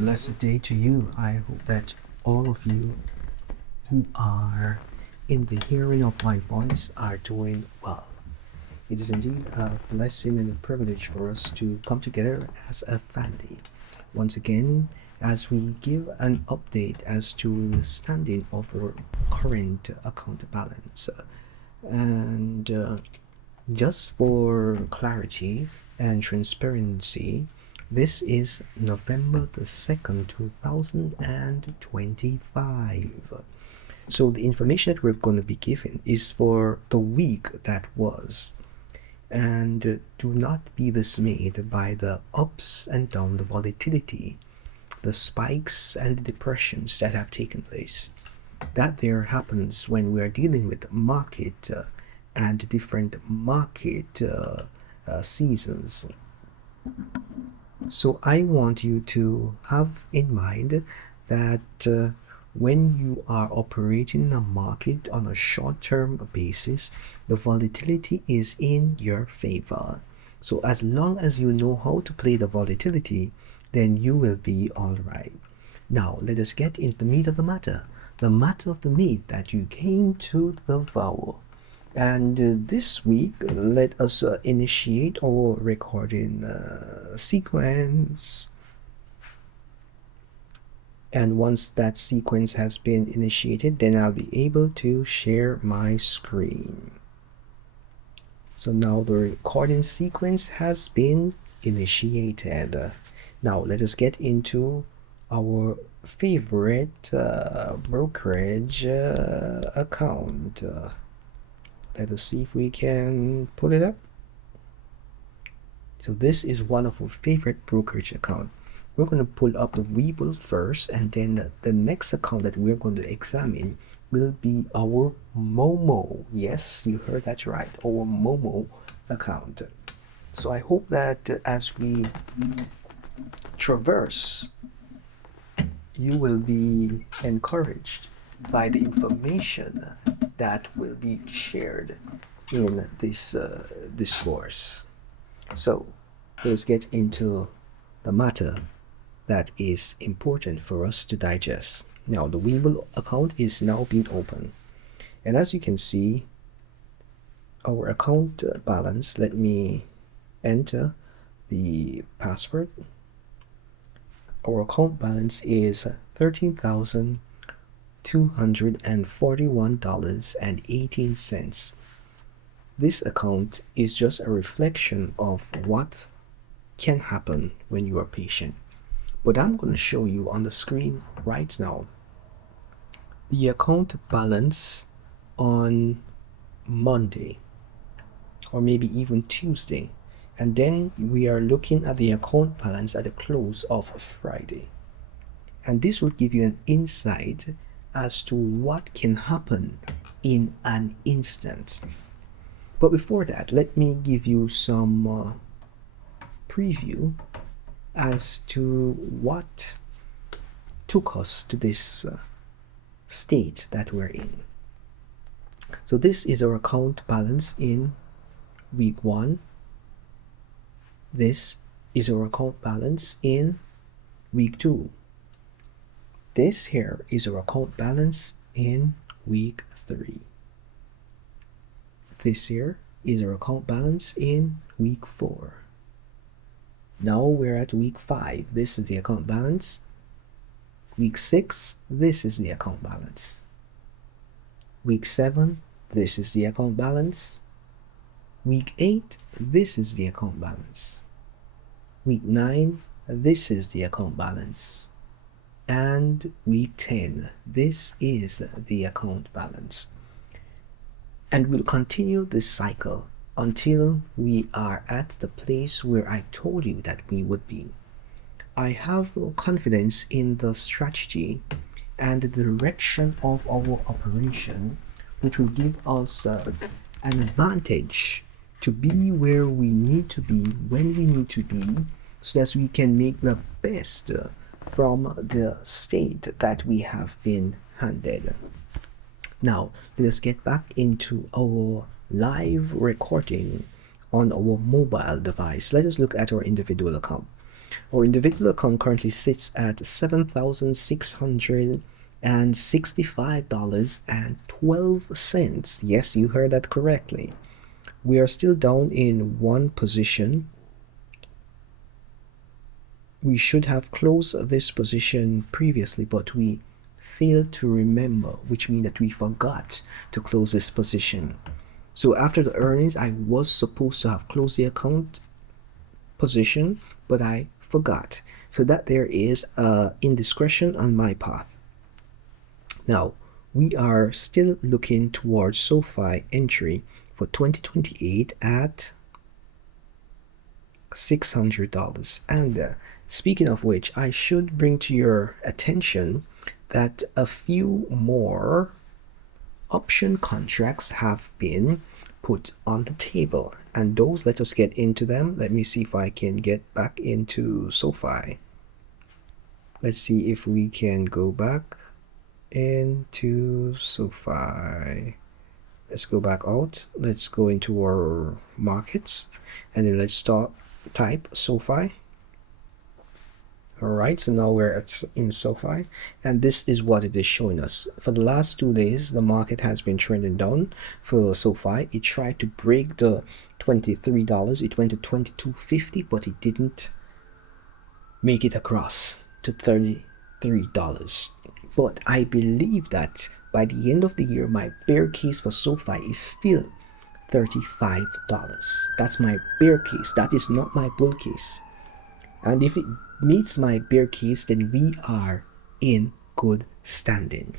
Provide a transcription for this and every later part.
blessed day to you. I hope that all of you who are in the hearing of my voice are doing well. It is indeed a blessing and a privilege for us to come together as a family. Once again, as we give an update as to the standing of our current account balance. And just for clarity and transparency, this is November the 2nd, 2025. So the information that we're going to be giving is for the week that was. And do not be dismayed by the ups and downs, the volatility, the spikes and the depressions that have taken place. That there happens when we are dealing with market and different market seasons. So I want you to have in mind that when you are operating in a market on a short-term basis, the volatility is in your favor. So as long as you know how to play the volatility, then you will be all right. Now let us get into the meat of the matter. The matter of the meat that you came to the vowel. And this week, let us initiate our recording sequence. And once that sequence has been initiated, then I'll be able to share my screen. So now the recording sequence has been initiated. Now let us get into our favorite brokerage account. Let us see if we can pull it up. So this is one of our favorite brokerage account. We're going to pull up the Webull first, and then the next account that we're going to examine will be our Moomooo. Yes, you heard that right, our Moomooo account. So I hope that as we traverse, you will be encouraged by the information that will be shared in this course. So let's get into the matter that is important for us to digest. Now the Webull account is now being opened, and as you can see, our account balance, let me enter the password. Our account balance is $13,241.18. This account is just a reflection of what can happen when you are patient. But I'm going to show you on the screen right now the account balance on Monday or maybe even Tuesday, and then we are looking at the account balance at the close of Friday, and this will give you an insight as to what can happen in an instant. But before that, let me give you some preview as to what took us to this state that we're in. So this is our account balance in week 1. This is our account balance in week 2. This here is our account balance in week 3. This here is our account balance in week 4. Now we're at week 5. This is the account balance. Week 6, this is the account balance. Week 7, this is the account balance. Week 8, this is the account balance. Week 9, this is the account balance. And week 10, this is the account balance. And we'll continue this cycle until we are at the place where I told you that we would be. I have confidence in the strategy and the direction of our operation, which will give us an advantage to be where we need to be when we need to be, so that we can make the best from the state that we have been handed. Now let us get back into our live recording on our mobile device. Let us look at our individual account. Our individual account currently sits at $7,665.12. Yes, you heard that correctly. We are still down in one position. We should have closed this position previously, but we failed to remember, which means that we forgot to close this position. So after the earnings, I was supposed to have closed the account position, but I forgot. So that there is indiscretion on my part. Now, we are still looking towards SoFi entry for 2028 at $600. And speaking of which, I should bring to your attention that a few more option contracts have been put on the table, and those, let us get into them. Let me see if I can get back into SoFi. Let's see if we can go back into SoFi. Let's go back out. Let's go into our markets, and then let's type SoFi. All right, so now we're in SoFi, and this is what it is showing us. For the last 2 days, the market has been trending down for SoFi. It tried to break the $23. It went to $22.50, but it didn't make it across to $33. But I believe that by the end of the year, my bear case for SoFi is still $35. That's my bear case. That is not my bull case. And if it meets my bear case, then we are in good standing.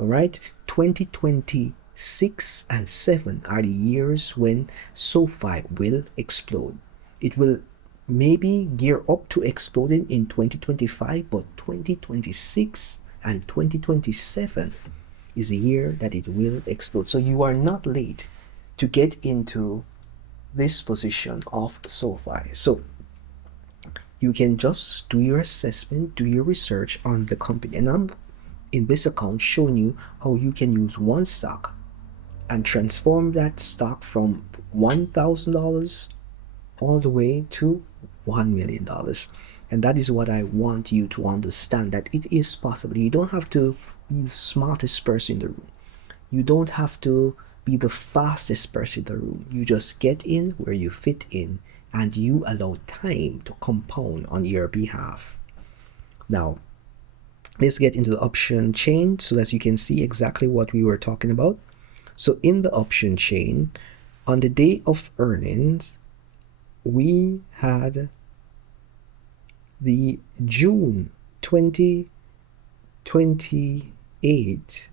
All right, 2026 and 7 are the years when SoFi will explode. It will maybe gear up to exploding in 2025, but 2026 and 2027 is the year that it will explode. So you are not late to get into this position of SoFi. So you can just do your assessment, do your research on the company. And I'm in this account showing you how you can use one stock and transform that stock from $1,000 all the way to $1 million. And that is what I want you to understand, that it is possible. You don't have to be the smartest person in the room. You don't have to be the fastest person in the room. You just get in where you fit in, and you allow time to compound on your behalf. Now, let's get into the option chain so that you can see exactly what we were talking about. So in the option chain, on the day of earnings, we had the June 2028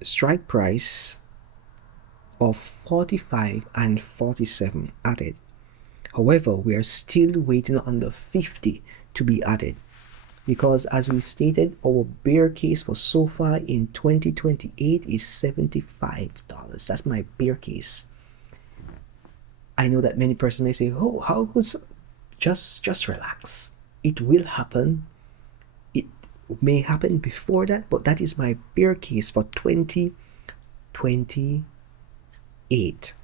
strike price of 45 and 47 added. However, we are still waiting on the 50 to be added, because as we stated, our bear case for SoFi in 2028 is $75. That's my bear case. I know that many persons may say, oh, how could just relax, it will happen. It may happen before that, but that is my bear case for 2028.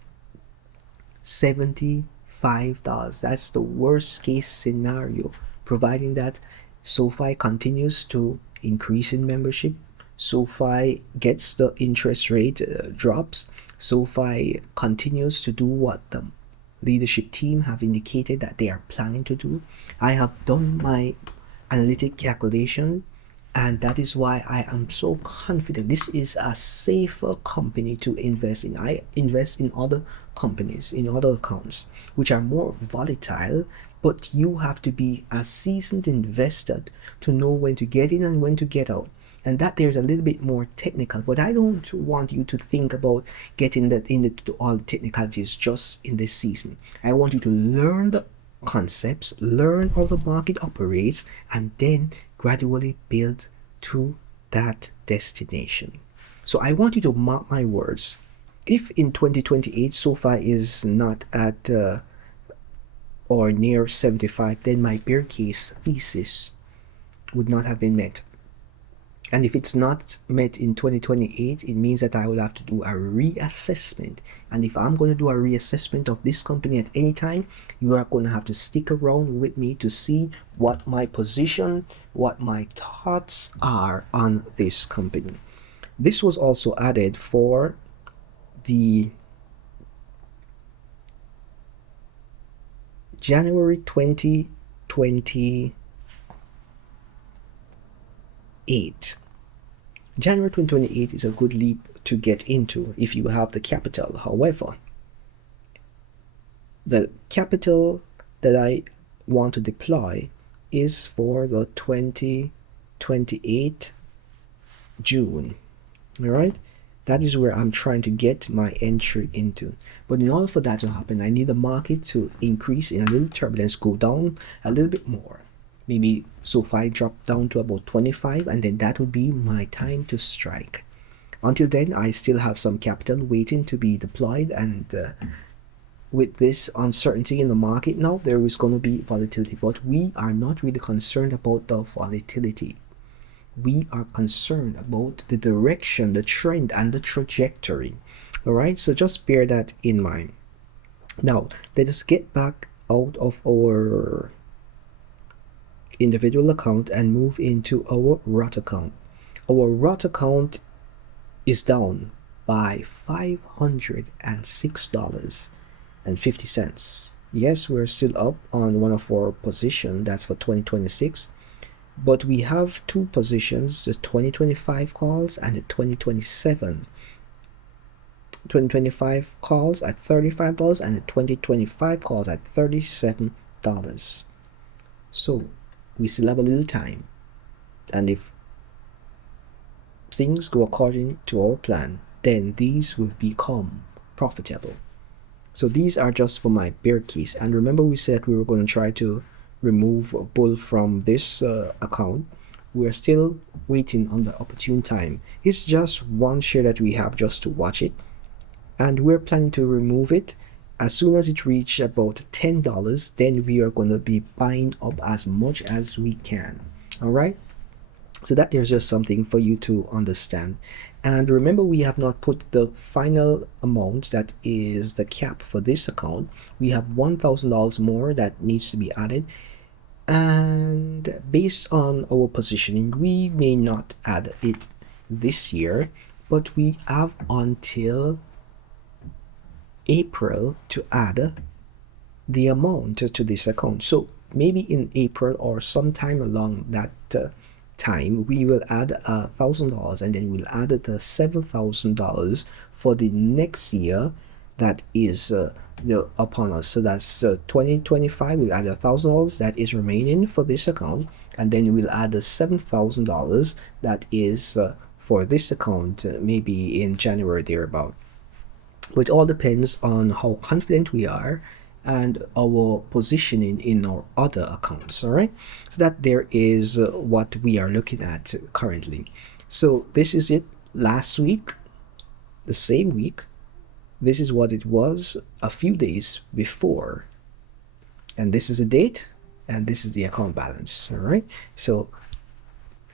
$75. That's the worst case scenario, providing that SoFi continues to increase in membership, SoFi gets the interest rate drops, SoFi continues to do what the leadership team have indicated that they are planning to do. I have done my analytic calculation, and that is why I am so confident this is a safer company to invest in. I invest in other companies, in other accounts, which are more volatile, but you have to be a seasoned investor to know when to get in and when to get out. And that there's a little bit more technical, but I don't want you to think about getting that into all the technicalities just in this season. I want you to learn the concepts, learn how the market operates, and then gradually build to that destination. So I want you to mark my words. If in 2028 SoFi is not at or near 75, then my bear case thesis would not have been met. And if it's not met in 2028, it means that I will have to do a reassessment. And if I'm going to do a reassessment of this company at any time, you are going to have to stick around with me to see what my position, what my thoughts are on this company. This was also added for the January 2028. January 2028 is a good leap to get into if you have the capital. However, the capital that I want to deploy is for the 2028 June. All right, that is where I'm trying to get my entry into. But in order for that to happen, I need the market to increase in a little turbulence, go down a little bit more. Maybe SoFi drop down to about 25, and then that would be my time to strike. Until then, I still have some capital waiting to be deployed, and with this uncertainty in the market now, there is going to be volatility, but we are not really concerned about the volatility. We are concerned about the direction, the trend, and the trajectory. All right, so just bear that in mind. Now, let us get back out of our individual account and move into our Roth account. Our Roth account is down by $506.50. Yes, we're still up on one of our positions, that's for 2026, but we have two positions, the 2025 calls and the 2025 calls at $35 and the 2025 calls at $37. So we still have a little time, and if things go according to our plan, then these will become profitable. So these are just for my bear case. And remember, we said we were going to try to remove bull from this account. We are still waiting on the opportune time. It's just one share that we have just to watch it, and we're planning to remove it as soon as it reaches about $10. Then we are going to be buying up as much as we can. All right, so that there's just something for you to understand. And remember, we have not put the final amount that is the cap for this account. We have $1,000 more that needs to be added, and based on our positioning, we may not add it this year, but we have until April to add the amount to this account. So maybe in April or sometime along that time, we will add $1,000, and then we'll add the $7,000 for the next year that is upon us. So that's 2025. We'll add $1,000 that is remaining for this account, and then we'll add the $7,000 that is for this account maybe in January thereabout. But it all depends on how confident we are and our positioning in our other accounts. All right, so that there is what we are looking at currently. So this is it. Last week, the same week, this is what it was a few days before, and this is the date, and this is the account balance. All right, so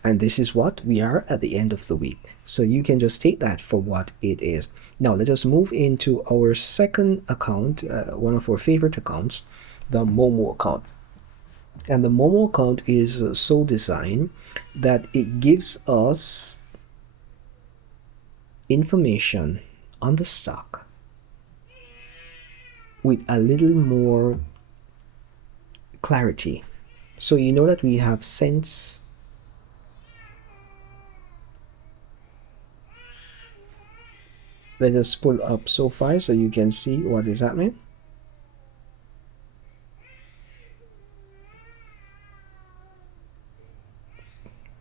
and this is what we are at the end of the week. So you can just take that for what it is. Now let us move into our second account, one of our favorite accounts, the Moomooo account. And the Moomooo account is so designed that it gives us information on the stock with a little more clarity. So you know that we have cents. Let us pull up SoFi so you can see what is happening.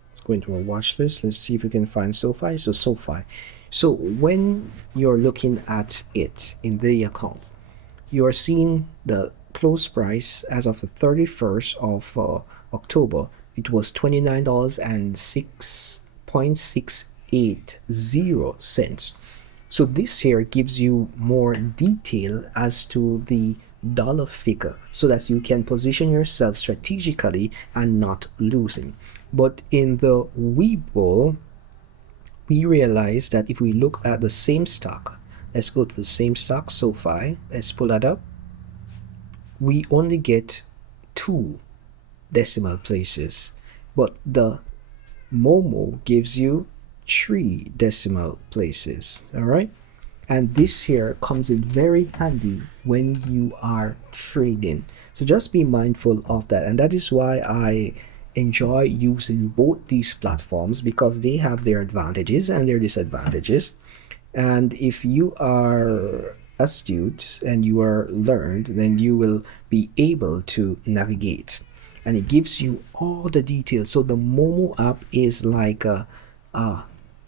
Let's go into our watch list. Let's see if we can find SoFi. So SoFi. So when you're looking at it in the account, you are seeing the close price as of the 31st of October. It was $29.6.680. So this here gives you more detail as to the dollar figure so that you can position yourself strategically and not losing. But in the Webull, we realize that if we look at the same stock, let's go to the same stock, SoFi, let's pull that up, we only get 2 decimal places, but the Moomooo gives you 3 decimal places. All right, and this here comes in very handy when you are trading, so just be mindful of that. And that is why I enjoy using both these platforms, because they have their advantages and their disadvantages. And if you are astute and you are learned, then you will be able to navigate, and it gives you all the details. So the Moomooo app is like a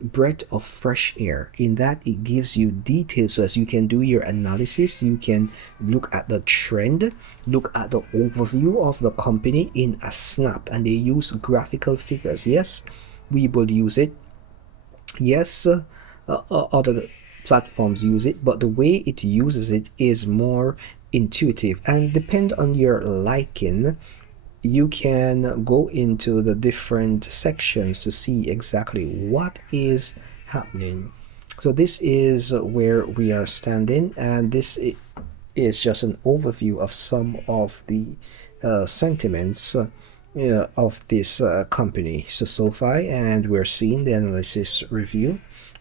breath of fresh air in that it gives you details, so as you can do your analysis, you can look at the trend, look at the overview of the company in a snap. And they use graphical figures. Yes, we will use it. Yes, other platforms use it, but the way it uses it is more intuitive, and depend on your liking, you can go into the different sections to see exactly what is happening. So this is where we are standing, and this is just an overview of some of the sentiments of this company. So SoFi, and we're seeing the analysis review.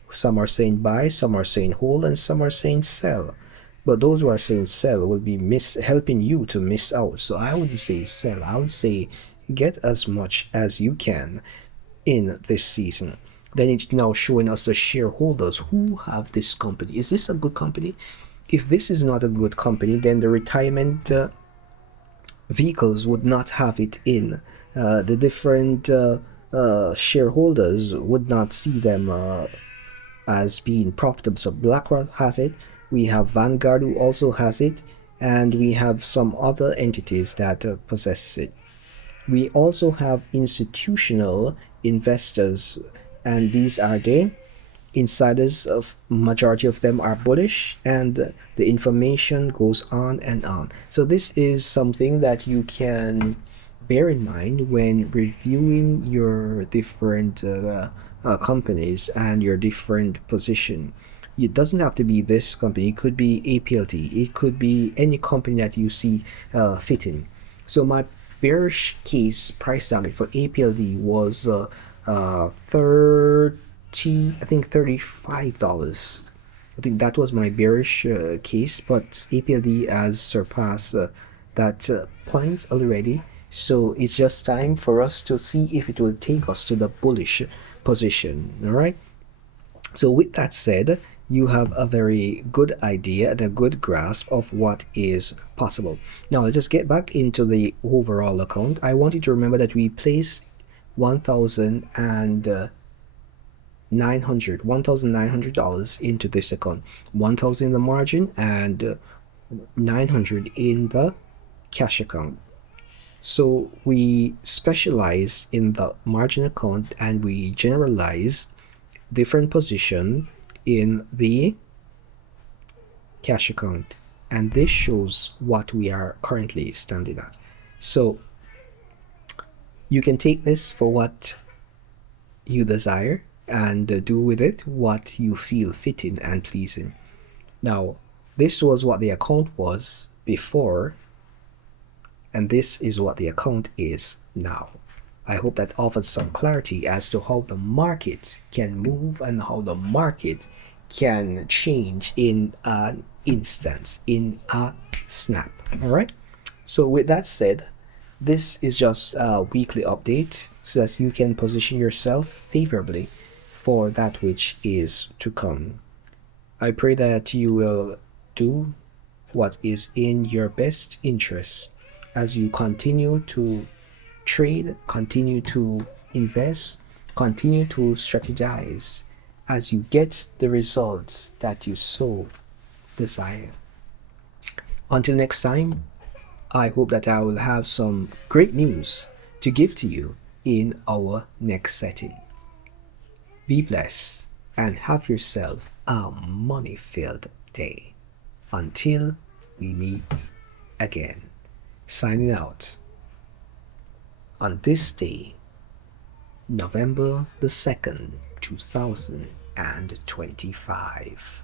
Some are saying buy, some are saying hold, and some are saying sell. But those who are saying sell will be helping you to miss out. So I would say sell. I would say get as much as you can in this season. Then it's now showing us the shareholders who have this company. Is this a good company? If this is not a good company, then the retirement vehicles would not have it in. The different shareholders would not see them as being profitable. So BlackRock has it. We have Vanguard, who also has it, and we have some other entities that possess it. We also have institutional investors, and these are they. Insiders, of majority of them are bullish, and the information goes on and on. So this is something that you can bear in mind when reviewing your different companies and your different position. It doesn't have to be this company. It could be APLT. It could be any company that you see fitting. So my bearish case price target for APLD was 30, I think $35. I think that was my bearish case, but APLD has surpassed that point already. So it's just time for us to see if it will take us to the bullish position. All right. So with that said, you have a very good idea and a good grasp of what is possible. Now let's just get back into the overall account. I want you to remember that we placed $1,900 into this account. 1,000 in the margin and 900 in the cash account. So we specialize in the margin account, and we generalize different position in the cash account, and this shows what we are currently standing at. So you can take this for what you desire and do with it what you feel fitting and pleasing. Now this was what the account was before, and this is what the account is now. I hope that offers some clarity as to how the market can move and how the market can change in an instance, in a snap. All right. So with that said, this is just a weekly update so that you can position yourself favorably for that which is to come. I pray that you will do what is in your best interest as you continue to trade, continue to invest, continue to strategize as you get the results that you so desire. Until next time, I hope that I will have some great news to give to you in our next setting. Be blessed and have yourself a money-filled day. Until we meet again, signing out on this day, November the 2nd, 2025.